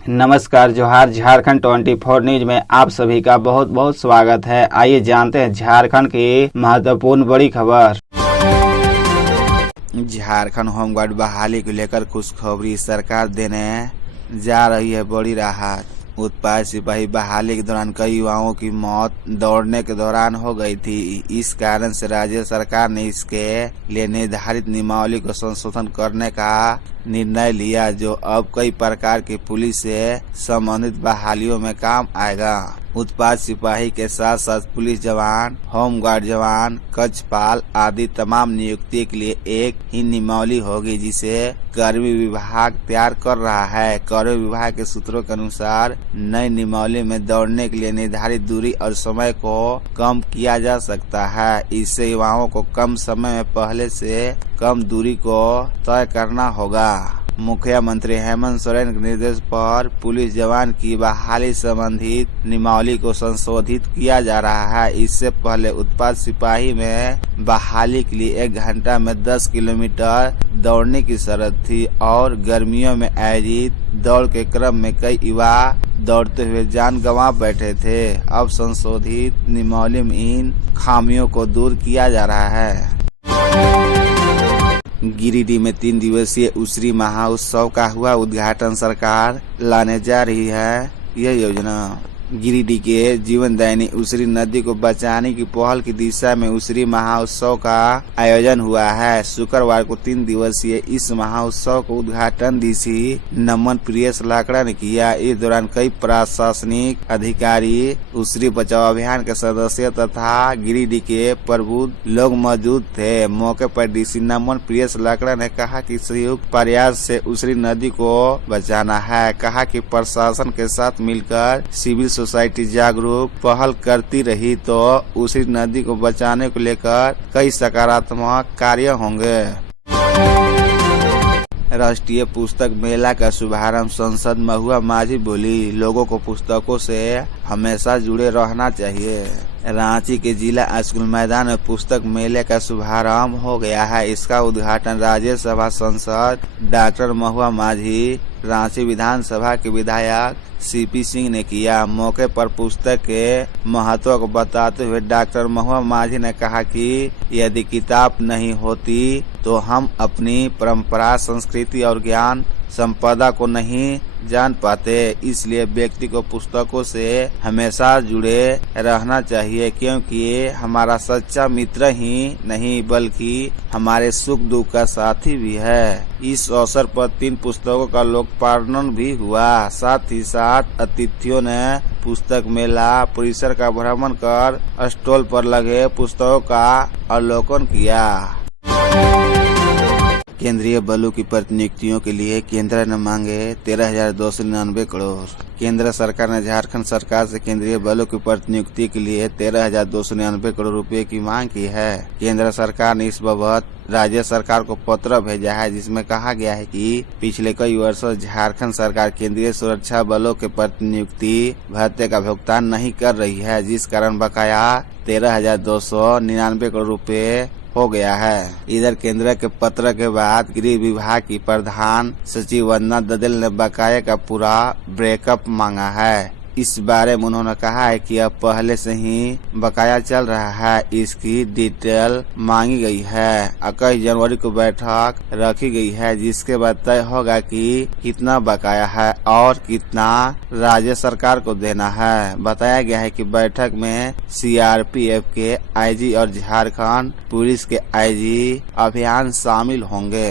नमस्कार, जोहार। झारखंड 24 न्यूज में आप सभी का बहुत बहुत स्वागत है। आइए जानते हैं झारखंड की महत्वपूर्ण बड़ी खबर। झारखंड होमगार्ड बहाली को लेकर खुशखबरी, सरकार देने जा रही है बड़ी राहत। उत्पाद सिपाही बहाली के दौरान कई युवाओं की मौत दौड़ने के दौरान हो गई थी। इस कारण से राज्य सरकार ने इसके लिए निर्धारित नियमावली को संशोधन करने का निर्णय लिया, जो अब कई प्रकार की पुलिस से संबंधित बहालियों में काम आएगा। उत्पाद सिपाही के साथ साथ पुलिस जवान, होमगार्ड जवान, कक्षपाल आदि तमाम नियुक्ति के लिए एक ही नियमावली होगी, जिसे कर्मी विभाग तैयार कर रहा है। कर्मी विभाग के सूत्रों के अनुसार नई नियमावली में दौड़ने के लिए निर्धारित दूरी और समय को कम किया जा सकता है। इससे युवाओं को कम समय में पहले से कम दूरी को तय करना होगा। मुख्यमंत्री हेमंत सोरेन के निर्देश पर पुलिस जवान की बहाली संबंधित नियमावली को संशोधित किया जा रहा है। इससे पहले उत्पाद सिपाही में बहाली के लिए 1 घंटा में 10 किलोमीटर दौड़ने की शर्त थी और गर्मियों में आयोजित दौड़ के क्रम में कई युवा दौड़ते हुए जान गंवा बैठे थे। अब संशोधित नियमावली में इन खामियों को दूर किया जा रहा है। गिरिडीह में 3 दिवसीय उसरी महाउत्सव का हुआ उद्घाटन, सरकार लाने जा रही है यह योजना। गिरिडीह के जीवनदायिनी उसरी नदी को बचाने की पहल की दिशा में उसरी महाउत्सव का आयोजन हुआ है। शुक्रवार को 3 दिवसीय इस महाउत्सव को उद्घाटन डीसी नमन प्रियस लाकड़ा ने किया। इस दौरान कई प्रशासनिक अधिकारी, उसरी बचाओ अभियान के सदस्य तथा गिरिडीह के प्रबुद्ध लोग मौजूद थे। मौके पर डीसी नमन प्रियस लाकड़ा ने कहा कि संयुक्त प्रयास से उसरी नदी को बचाना है। कहा कि प्रशासन के साथ मिलकर सिविल सोसाइटी जागरूक पहल करती रही तो उसी नदी को बचाने को लेकर कई सकारात्मक कार्य होंगे। राष्ट्रीय पुस्तक मेला का शुभारंभ सांसद महुआ माझी बोली, लोगों को पुस्तकों से हमेशा जुड़े रहना चाहिए। रांची के जिला स्कूल मैदान में पुस्तक मेले का शुभारंभ हो गया है। इसका उद्घाटन राज्यसभा सांसद डॉक्टर महुआ माझी, रांची विधानसभा के विधायक सीपी सिंह ने किया। मौके पर पुस्तक के महत्व को बताते हुए डॉक्टर महुआ माझी ने कहा कि यदि किताब नहीं होती तो हम अपनी परंपरा, संस्कृति और ज्ञान संपदा को नहीं जान पाते। इसलिए व्यक्ति को पुस्तकों से हमेशा जुड़े रहना चाहिए, क्योंकि ये हमारा सच्चा मित्र ही नहीं बल्कि हमारे सुख दुख का साथी भी है। इस अवसर पर 3 पुस्तकों का लोकार्पण भी हुआ। साथ ही साथ अतिथियों ने पुस्तक मेला परिसर का भ्रमण कर स्टॉल पर लगे पुस्तकों का अवलोकन किया। केंद्रीय बलों की प्रतिनियुक्तियों के लिए केंद्र ने मांगे 13,299 करोड़। केंद्र सरकार ने झारखंड सरकार से केंद्रीय बलों की प्रतिनियुक्ति के लिए 13,299 करोड़ रुपए की मांग की है। केंद्र सरकार ने इस बाबत राज्य सरकार को पत्र भेजा है, जिसमें कहा गया है कि पिछले कई वर्षों झारखंड सरकार केंद्रीय सुरक्षा बलों के प्रतिनियुक्ति भत्ते का भुगतान नहीं कर रही है, जिस कारण बकाया 13,299 करोड़ रुपए हो गया है। इधर केंद्र के पत्र के बाद गृह विभाग की प्रधान सचिव वंदना ददल ने बकाया का पूरा ब्रेकअप मांगा है। इस बारे में उन्होंने कहा है कि अब पहले से ही बकाया चल रहा है, इसकी डिटेल मांगी गई है। 21 जनवरी को बैठक रखी गई है, जिसके बाद तय होगा कि कितना बकाया है और कितना राज्य सरकार को देना है। बताया गया है कि बैठक में सीआरपीएफ के आईजी और झारखंड पुलिस के आईजी अभियान शामिल होंगे।